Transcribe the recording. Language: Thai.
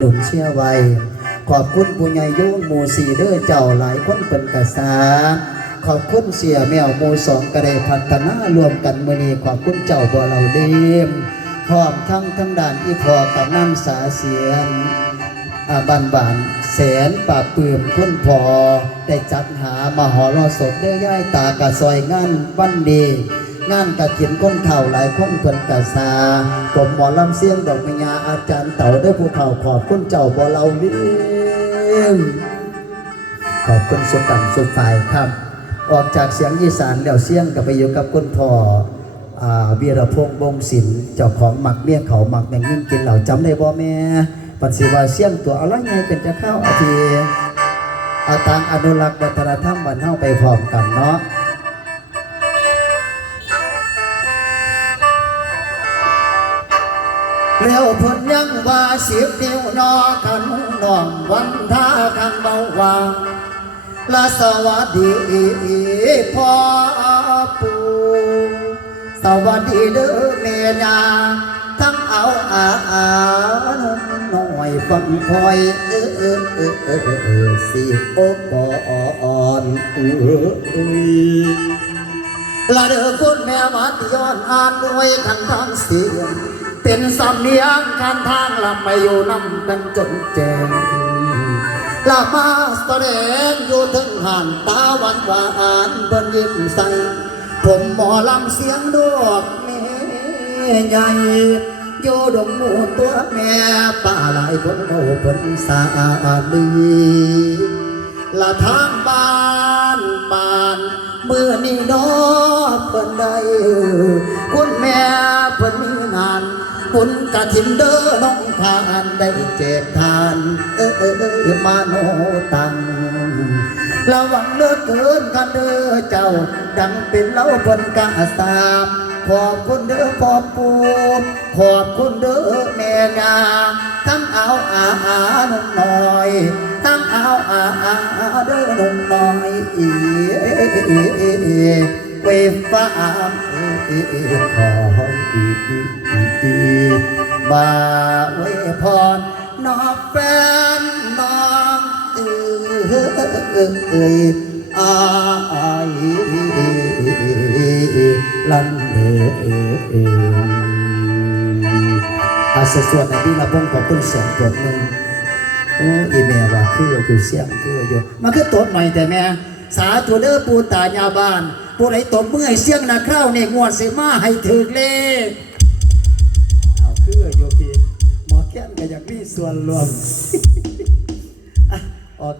หนุดเชื่อไว้ ขอบคุณปุญญ่โยงหมูสี่เด้อเจ้าหลายคนเป็นกษาขอบคุณเสียแมวหมูสองกระไดพัฒนารวมกันมือนีขอบคุณเจ้าบ่เราเดมพร้อมทั้งทั้งด่านอีพอกับน้ำสาเสียน บานบานแสนป่าบปืมคุณพอ ได้จัดหามาหอรอศพเด้อย่ายตากะซอยงานวันดีงานกะถินก้นเข่าหลายคนเพิ่นกะซาผมหมอลำเสียงดอกไมยาอาจารย์เต่าได้อภูเขาขอบคุณเจ้าบ่เราเลี้ยงขอบคุณสุกันสุดฝ่ายครับ ออกจากเสียงอีสานแล้วเสียงกับไปอยู่กับคุณพ่ออาเบียรพงษ์บงศิลป์เจ้าของหมักเมี่ยงเขาหมักแมงยิ่งกินเหล่าจำได้บ่แม่ ปันสิว่าเสียงตัวอะไรไงเป็นจะเข้าอาทีอาทางอนุรักษ์วัฒนธรรมบ้านเฮาไปพร้อมกันเนาะเร็วพ้นยังว่าสิบนิ้วนอกันน้องวันท่ากันเบาหวางและสวัสดีพ่อปู่สวัสดีเด้อเมียาทั้งเอาอาอานุ่ม อยฟังคอย เออเออเออเออเออสิโอปอนเออเออละเด้อคุณแม่มาตย้อนอ่านด้วยคันทางเสียง เป็นสำเนียงคันทางลำไม่อยู่นำกันจนแจ้งละมาสแสดงอยู่ถึงหันตาหวันหวานเบิ่นยิ้มใสผมหมอลำเสียงดอกแม่ใหญ่ โยดมหมูตัวแม่ป่าหลายคนโอ้เพิ่นสาดีละทางบ้านบ้านเมื่อนี้นอเพิ่นได้คุณแม่เพิ่นมีงานบุญกะถินเด้อน้องทานได้แจกทาน เออเออเออมาโนตังระวังเลือเกินกันเด้อเจ้า ดังเป็นเล้าเพิ่นกะสาบ ขอบคุณเด้อพ่อปู่ขอบคุณเด้อแม่ยาทั้งเอาอาอาหนุ่มน้อยทั้งเอาอาอาเด้อหนุ่มน้อยอีเวฟ้าขออีมาเวพรนอกแฟนน้องเอ้ยอายลัน เอเออาสส่วนในที่เราพงขอบคุณเสียงปรบมือโอ้อีแม่ว่าคืออยู่เสียงคืออยู่มันคือตดหน่อยแต่แม่สาธุเด้อปูตายาบานผู้ใดตบมือให้เสียงนาคร้าวเนี่ยงวดสิมาให้ถึกเลขเอาคืออยู่พี่หมอแก้นก็อยากมีส่วนรวมอะออก